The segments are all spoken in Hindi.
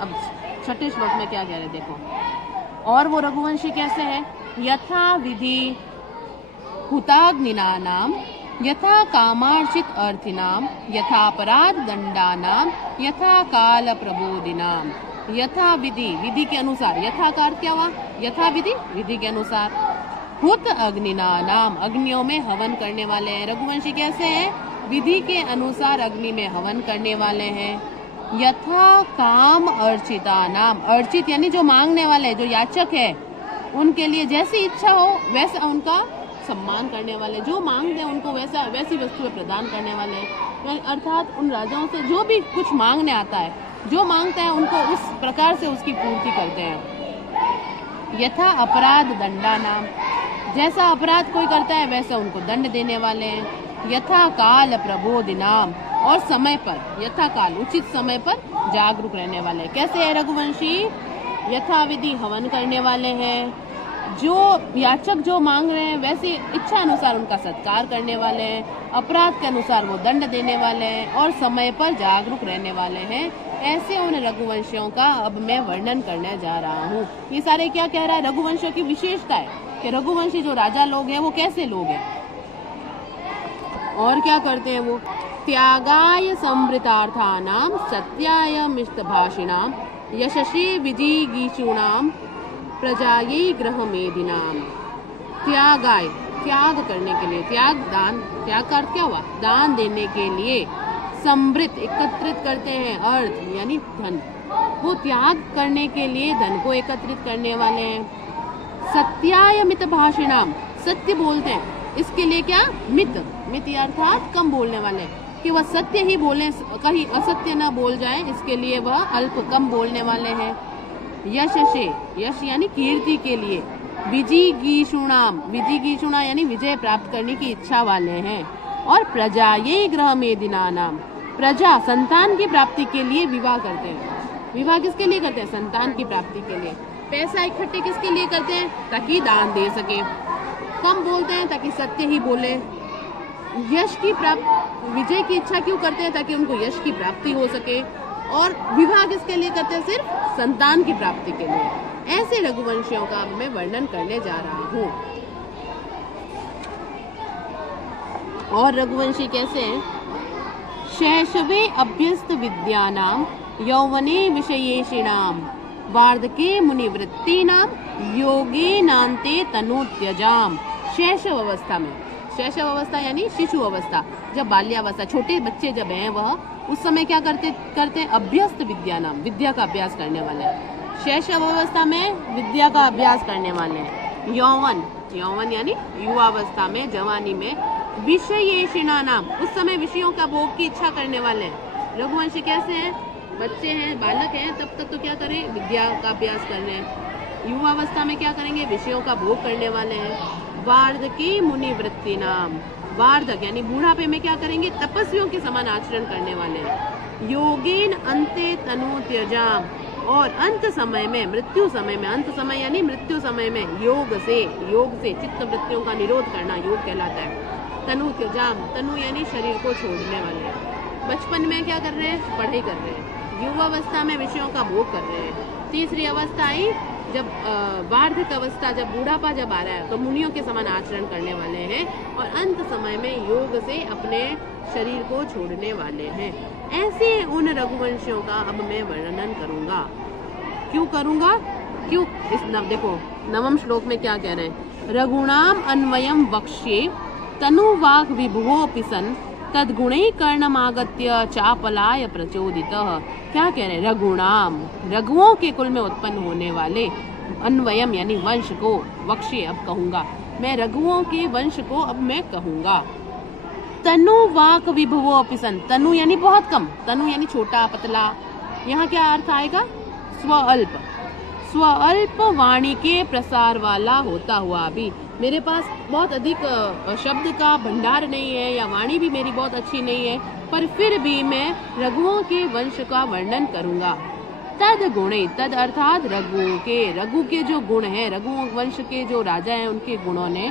अब छठे श्लोक में क्या कह रहे देखो। और वो रघुवंशी कैसे है? यथा विधि हुताग्निनानाम यथा कामार्चित अर्थिनाम यथा अपराध दंडानाम यथा काल प्रबोधिनाम। यथा विधि, विधि के अनुसार, यथा का अर्थ क्या हुआ? यथा विधि, विधि के अनुसार। हुत अग्निनानाम, अग्नियों में हवन करने वाले हैं। रघुवंशी कैसे हैं? विधि के अनुसार अग्नि में हवन करने वाले हैं। यथा काम अर्चिता नाम, अर्चित यानी जो मांगने वाले, जो याचक है, उनके लिए जैसी इच्छा हो वैसा उनका सम्मान करने वाले, जो मांगते हैं उनको वैसी वस्तुएं प्रदान करने वाले। अर्थात उन राजाओं से जो भी कुछ मांगने आता है, जो मांगता है उनको उस प्रकार से उसकी पूर्ति करते हैं। यथा अपराध दंडा नाम, जैसा अपराध कोई करता है वैसा उनको दंड देने वाले हैं। यथा काल प्रबोधिनाम, और समय पर, यथा काल उचित समय पर जागरूक रहने वाले। कैसे है रघुवंशी? यथा विधि हवन करने वाले हैं, जो याचक जो मांग रहे हैं वैसी इच्छा अनुसार उनका सत्कार करने वाले हैं। अपराध के अनुसार वो दंड देने वाले हैं और समय पर जागरूक रहने वाले हैं। ऐसे उन रघुवंशियों का अब मैं वर्णन करने जा रहा हूँ। ये सारे क्या कह रहा है? रघुवंशियों की विशेषता है कि रघुवंशी जो राजा लोग हैं वो कैसे लोग हैं और क्या करते हैं वो। त्यागाय संवृतार्थानाम सत्याय मिष्टभाषिणाम यशस्वी विजिगीषूणाम प्रजायै ग्रह मेदिनाम। त्यागाय, त्याग करने के लिए, त्याग दान, त्याग का अर्थ क्या हुआ? दान देने के लिए। संवृत एकत्रित करते हैं, अर्थ यानी धन, वो त्याग करने के लिए धन को एकत्रित करने वाले हैं। सत्याय मित भाषिणाम, सत्य बोलते हैं, इसके लिए क्या? मित, मित अर्थात कम बोलने वाले, कि वह सत्य ही बोले, कहीं असत्य न बोल जाए, इसके लिए वह अल्प कम बोलने वाले हैं। यश से, यश यानी कीर्ति के लिए। विजिगीषुणाम, विजिगीषुणा यानी विजय प्राप्त करने की इच्छा वाले हैं। और प्रजा ये ग्रह मेदिना नाम, प्रजा संतान की प्राप्ति के लिए विवाह करते हैं। विवाह किसके लिए करते हैं? संतान की प्राप्ति के लिए। पैसा इकट्ठे किसके लिए करते हैं? ताकि दान दे सके। कम बोलते हैं ताकि सत्य ही बोले। यश की प्राप्ति, विजय की इच्छा क्यों करते हैं? ताकि उनको यश की प्राप्ति हो सके। और विवाह किसके लिए करते हैं? सिर्फ संतान की प्राप्ति के लिए। ऐसे रघुवंशियों का मैं वर्णन करने जा रहा हूँ। और रघुवंशी कैसे हैं? शैशवे अभ्यस्त विद्यानाम यौवने विषयेषिणाम वार्धके मुनिवृत्तीनाम योगे नान्ते तनु त्यजाम। शैशव अवस्था में, शैशव अवस्था यानी शिशु अवस्था, जब बाल्यावस्था, छोटे बच्चे जब हैं वह, उस समय क्या करते हैं? अभ्यस्त विद्या नाम, विद्या का अभ्यास करने वाले हैं। शैशव अवस्था में विद्या का अभ्यास करने वाले हैं। यौवन, यौवन यानी युवावस्था में, जवानी में। विषयेषिणा नाम, उस समय विषयों का भोग की इच्छा करने वाले हैं। रघुवंशी कैसे हैं? बच्चे हैं, बालक हैं, तब तक तो क्या करें? विद्या का अभ्यास कर रहे हैं। युवावस्था में क्या करेंगे? विषयों का भोग करने वाले हैं। वार्धके मुनिवृत्ति नाम, वार्धक यानी बुढ़ापे में क्या करेंगे? तपस्वियों के समान आचरण करने वाले हैं। योगेन अंते तनु त्यजाम, और अंत समय में, मृत्यु समय में, अंत समय यानी मृत्यु समय में योग से चित्त वृत्तियों का निरोध करना योग कहलाता है। तनु त्यजाम, तनु यानी शरीर को छोड़ने वाले हैं। बचपन में क्या कर रहे हैं? पढ़ाई कर रहे हैं। युवावस्था में विषयों का भोग कर रहे हैं। तीसरी अवस्था आई जब वार्धक अवस्था, जब बूढ़ापा जब आ रहा है तो मुनियों के समान आचरण करने वाले हैं। और अंत समय में योग से अपने शरीर को छोड़ने वाले हैं। ऐसे उन रघुवंशियों का अब मैं वर्णन करूंगा। क्यों करूंगा? क्यों? इस देखो नवम श्लोक में क्या कह रहे हैं? रघुणाम अन्वयम वक्ष्ये तनुवाक विभुवोऽपि सन् तद्गुणै कर्णमागत्य चापलाय प्रचोदितः। क्या कह रहे हैं? रघुणाम, रघुओं के कुल में उत्पन्न होने वाले, अन्वयम यानी वंश को, वक्ष्ये अब कहूंगा मैं, रघुओं के वंश को अब मैं कहूंगा। तनु वाक विभुवोऽपि सन्, तनु यानी बहुत कम, तनु यानी छोटा पतला। यहाँ क्या अर्थ आएगा? स्वअल्प, स्वअल्प वाणी के प्रसार वाला होता हुआ भी। मेरे पास बहुत अधिक शब्द का भंडार नहीं है, या वाणी भी मेरी बहुत अच्छी नहीं है, पर फिर भी मैं रघुओं के वंश का वर्णन करूंगा। तद गुणे, तद अर्थात रघु के जो गुण हैं, रघु वंश के जो राजा हैं उनके गुणों ने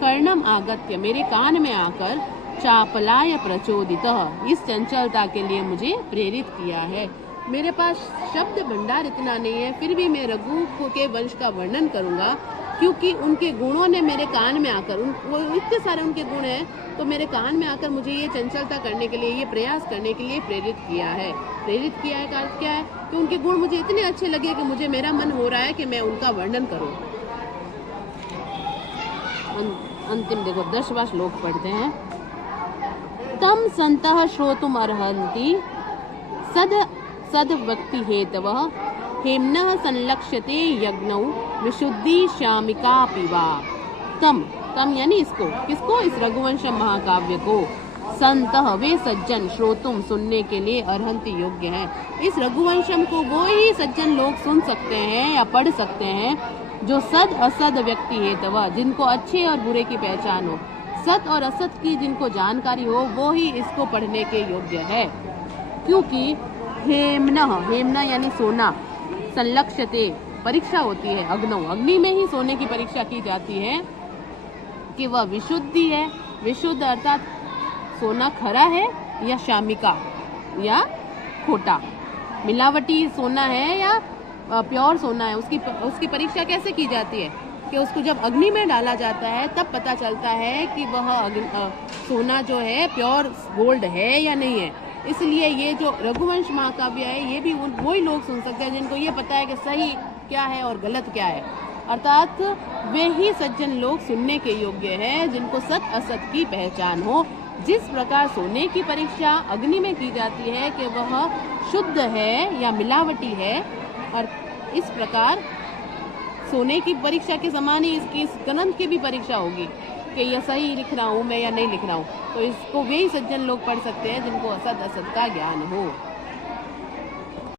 कर्णम आगत्य, मेरे कान में आकर, चापलाय प्रचोदितः, इस चंचलता के लिए मुझे प्रेरित किया है। मेरे पास शब्द भंडार इतना नहीं है, फिर भी मैं रघु के वंश का वर्णन करूंगा, क्योंकि उनके गुणों ने मेरे कान में आकर, वो इतने सारे उनके गुण हैं, तो मेरे कान में आकर मुझे ये चंचलता करने के लिए, ये प्रयास करने के लिए प्रेरित किया है। प्रेरित किया है का अर्थ क्या है कि उनके गुण मुझे इतने अच्छे लगे कि मुझे, मेरा मन हो रहा है कि मैं उनका वर्णन करूं। अंतिम देखो 10वां श्लोक पढ़ते हैं। तम संतः श्रोतुम अर्हन्ति सद व्यक्ति हेतवः हेम्नः संलक्ष्यते यज्ञौ विशुद्धि श्यामिका पिवा। तम यानी इसको, किसको? इस रघुवंश महाकाव्य को। संतः वे सज्जन, श्रोतुम सुनने के लिए, अर्हन्ति योग्य है। इस रघुवंशम को वो ही सज्जन लोग सुन सकते हैं या पढ़ सकते हैं जो सद असद व्यक्ति हेतव, जिनको अच्छे और बुरे की पहचान हो, सत और असत की जिनको जानकारी हो, वो ही इसको पढ़ने के योग्य है। क्योंकि हेमना यानी सोना, संलक्ष्यते परीक्षा होती है, अग्नि में ही सोने की परीक्षा की जाती है कि वह विशुद्धि है। विशुद्ध अर्थात सोना खरा है या शामिका या खोटा, मिलावटी सोना है या प्योर सोना है, उसकी परीक्षा कैसे की जाती है कि उसको जब अग्नि में डाला जाता है तब पता चलता है कि वह सोना जो है प्योर गोल्ड है या नहीं है। इसलिए ये जो रघुवंश महाकाव्य है, ये भी वही लोग सुन सकते हैं जिनको ये पता है कि सही क्या है और गलत क्या है। अर्थात वे ही सज्जन लोग सुनने के योग्य हैं जिनको सत असत की पहचान हो। जिस प्रकार सोने की परीक्षा अग्नि में की जाती है कि वह शुद्ध है या मिलावटी है, और इस प्रकार सोने की परीक्षा के समान ही इसकी इस ग्रंथ की भी परीक्षा होगी कि यह सही लिख रहा हूँ मैं या नहीं लिख रहा हूँ। तो इसको वे ही सज्जन लोग पढ़ सकते हैं जिनको असत असत का ज्ञान हो।